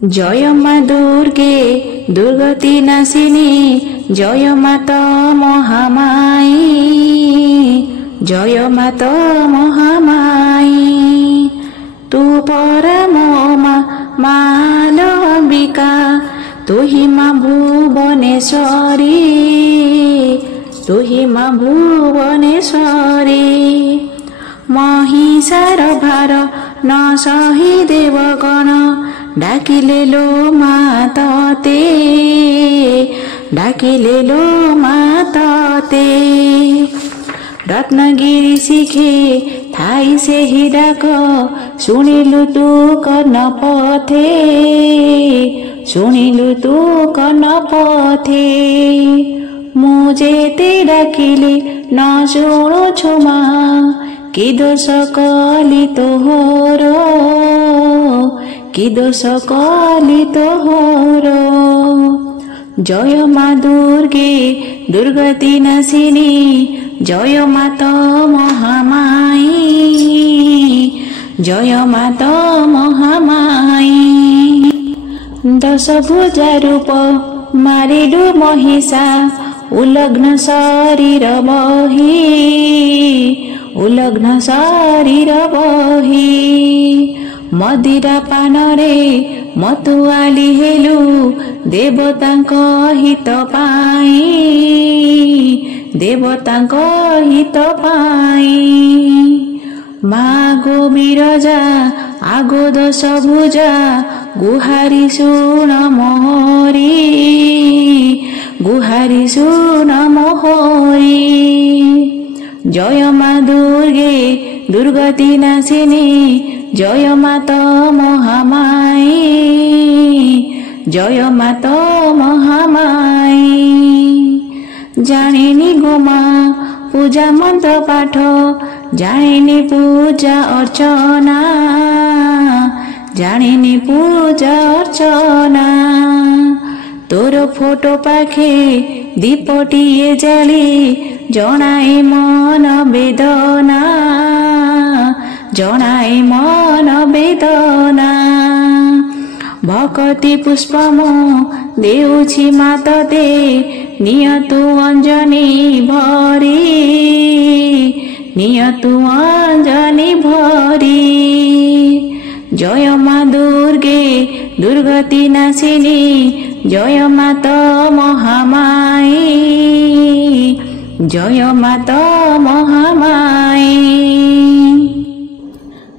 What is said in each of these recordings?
जय मा दुर्गे दुर्गति नाशिनी जय माता महामाई जय माता महामाई तू परम मालविका तू ही माँ भुवनेश्वरी तू ही माँ भुवनेश्वरी महिषार भार न सही देवगण डाकिले लो मातते डाकिले लो मातते रत्नगिरी शिखे थाई से ही डाक शुणिलु तू कर्ण पथे शुणिलु तू कर्ण पथे मुझे ते डाकिले न शुणु छुमा कि दोष कली तोहर कि दोष कली तोहर जय माँ दुर्गे दुर्गति नाशिनी जय माता महामाई जय माता महामाई दश भुजा रूप मारिलु महिषा उलग्न शरीर बही उलग्न शरीर बही मदिरा पानरे मतुआली हेलु देवतांक हित पाई देवतांक हित पाई माँ गो बिरजा आगो दश भुजा गुहारी सुन मोहरी गुहारी सुन मोहरी जय माँ दुर्गे दुर्गति नाशिनी जय माता महामाई जय माता महामाई जानिनी गोमा पूजा मंत्र पाठ जानिनी पूजा अर्चना जानिनी पूजा अर्चना तोर फोटो पाखे दीपटिए जाली जनाए मन वेदना जनाए मन वेदना भक्ति पुष्प देउछि मातते नियतु अंजनी भरी नियतु अंजनी भरी जय माँ दुर्गे दुर्गति नाशिनी जय माता महामाई जय माता महामाई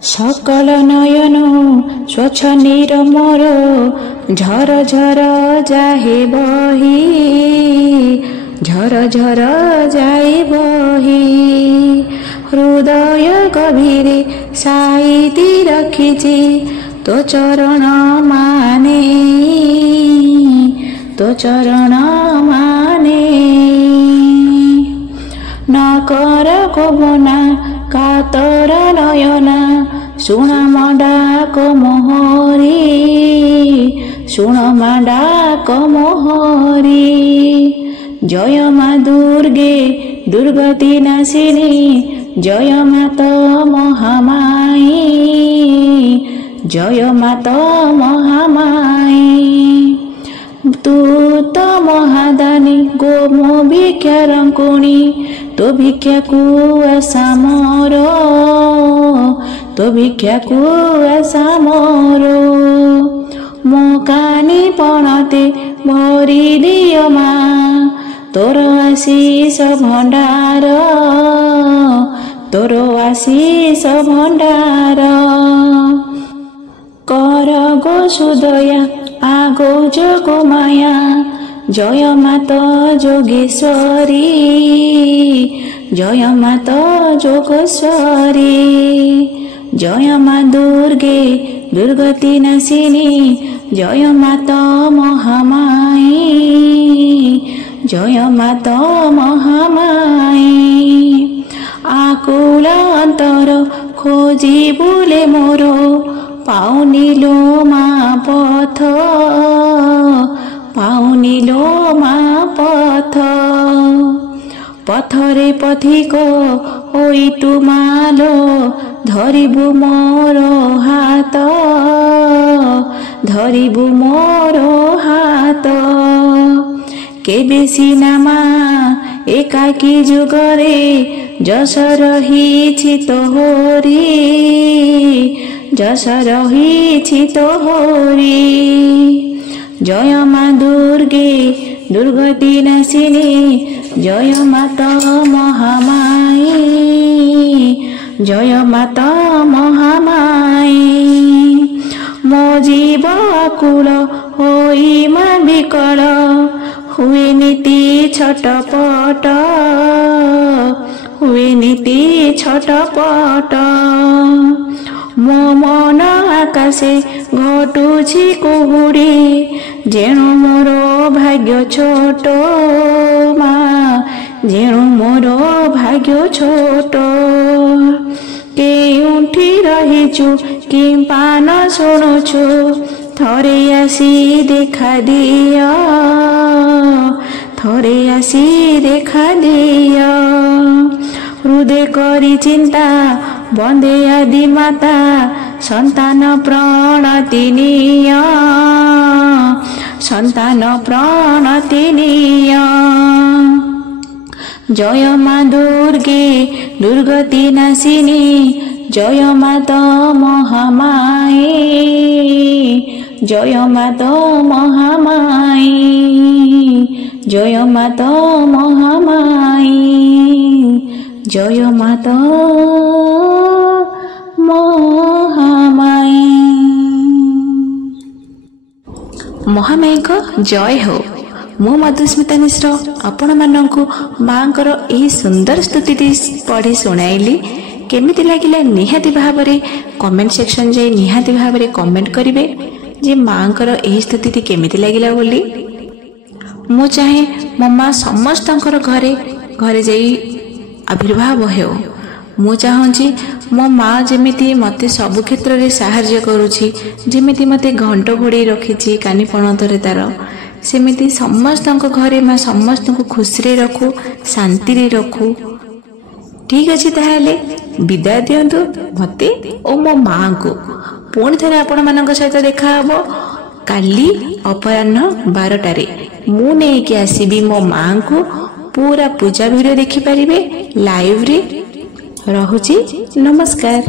सकल नयन स्वच्छ निरमर झर झर जाहे बही झर झर जाए बही हृदय गभीरे साईती रखिछि तो चरण माने तो चरण माने न कर कोबना कातर नयना शुण डाक मोहरी शुण डाक मोहरी जय माँ दुर्गे दुर्गति नाशिनी जय माता महामाई जय माता महामाई तू तो महादानी गोमो भिक्षा रंकुणी तो भिक्षा को आशा मोर तो भिक्षा को आशा मोर मो कानी पणते भरी दियो माँ तोर आशीष भंडार तोर आशीष भंडार कर गो सुदया आगो जगो माया जय माता जोगेश्वरी जय माता जोगेश्वरी जय माँ दुर्गे दुर्गति नाशिनी जय माता महामाई जय माता महामाई आकुल अंतर खोजी बुले मोर पाउनिलो माँ पथ पाउनिलो माँ पथ पथरे पथिक होई तुमालो धरिबु मोर हाथ ଧରିବୁ ମୋର ହାତ। କେବେ ସିନା ମା ଏକାକୀ ଯୁଗରେ ଯଶ ରହିଛି ତୋହରି, ଯଶ ରହିଛି ତୋହରି। ଜୟ ମା ଦୁର୍ଗେ ଦୁର୍ଗତି ନାଶିନୀ, ଜୟ ମାତା ମହାମାଇ, ଜୟ ମାତା ମହାମାଇ। ମୋ ଜୀବ ଆକୁଳ ହୋଇ ମା ବିକଳ, ହୁଏ ନୀତି ଛଟପଟ, ହୁଏ ନୀତି ଛଟପଟ। ମୋ ମନ ଆକାଶେ ଘଟୁଛି କୁହୁଡ଼ି, ଯେଣୁ ମୋର ଭାଗ୍ୟ ଛୋଟ ମା, ଯେଣୁ ମୋର ଭାଗ୍ୟ ଛୋଟ। କେଉଁଠି ରହିଛୁ କି ପାନ ଶୁଣୁଛୁ, ଥରେ ଆସି ଦେଖା ଦିଅ, ଥରେ ଆସି ଦେଖା ଦିଅ। ହୃଦୟ କରି ଚିନ୍ତା ବନ୍ଦେ ଆଦି ମାତା, ସନ୍ତାନ ପ୍ରଣତି ନିଅ, ସନ୍ତାନ ପ୍ରଣତି ନିଅ। ଜୟ ମା ଦୁର୍ଗେ ଦୁର୍ଗତି ନାଶିନୀ, ଜୟ ମାତା ମହାମାଇ, ଜୟ ମାତା ମହାମାଇ, ଜୟ ମାତା ମହାମାଇ, ଜୟ ମାତା ମହାମାଇ। ମହାମାଇଙ୍କ ଜୟ ହଉ। ମୁଁ ମଧୁସ୍ମିତା ମିଶ୍ର ଆପଣମାନଙ୍କୁ ମାଙ୍କର ଏହି ସୁନ୍ଦର ସ୍ତୁତିଟି ପଢ଼ି ଶୁଣାଇଲି। କେମିତି ଲାଗିଲା ନିହାତି ଭାବରେ କମେଣ୍ଟ ସେକ୍ସନ ଯାଇ ନିହାତି ଭାବରେ କମେଣ୍ଟ କରିବେ ଯେ ମାଙ୍କର ଏହି ସ୍ତୁତିଟି କେମିତି ଲାଗିଲା ବୋଲି। ମୁଁ ଚାହେଁ ମୋ ମା ସମସ୍ତଙ୍କର ଘରେ ଘରେ ଯାଇ ଆବିର୍ଭାବ ହେଉ। ମୁଁ ଚାହୁଁଛି ମୋ ମା ଯେମିତି ମୋତେ ସବୁ କ୍ଷେତ୍ରରେ ସାହାଯ୍ୟ କରୁଛି, ଯେମିତି ମୋତେ ଘଣ୍ଟ ଘୋଡ଼େଇ ରଖିଛି କାନି ପଣତରେ ତାର, ସେମିତି ସମସ୍ତଙ୍କ ଘରେ ମା ସମସ୍ତଙ୍କୁ ଖୁସିରେ ରଖୁ, ଶାନ୍ତିରେ ରଖୁ। ଠିକ୍ ଅଛି, ତାହେଲେ ବିଦାୟ ଦିଅନ୍ତୁ ମୋତେ ଓ ମୋ ମାଙ୍କୁ। ପୁଣି ଥରେ ଆପଣମାନଙ୍କ ସହିତ ଦେଖାହବ କାଲି ଅପରାହ୍ନ 12ଟାରେ। ମୁଁ ନେଇକି ଆସିବି ମୋ ମାଙ୍କୁ। ପୁରା ପୂଜା ଭିଡ଼ିଓ ଦେଖିପାରିବେ ଲାଇଭ୍ରେ। ରହୁଛି, ନମସ୍କାର।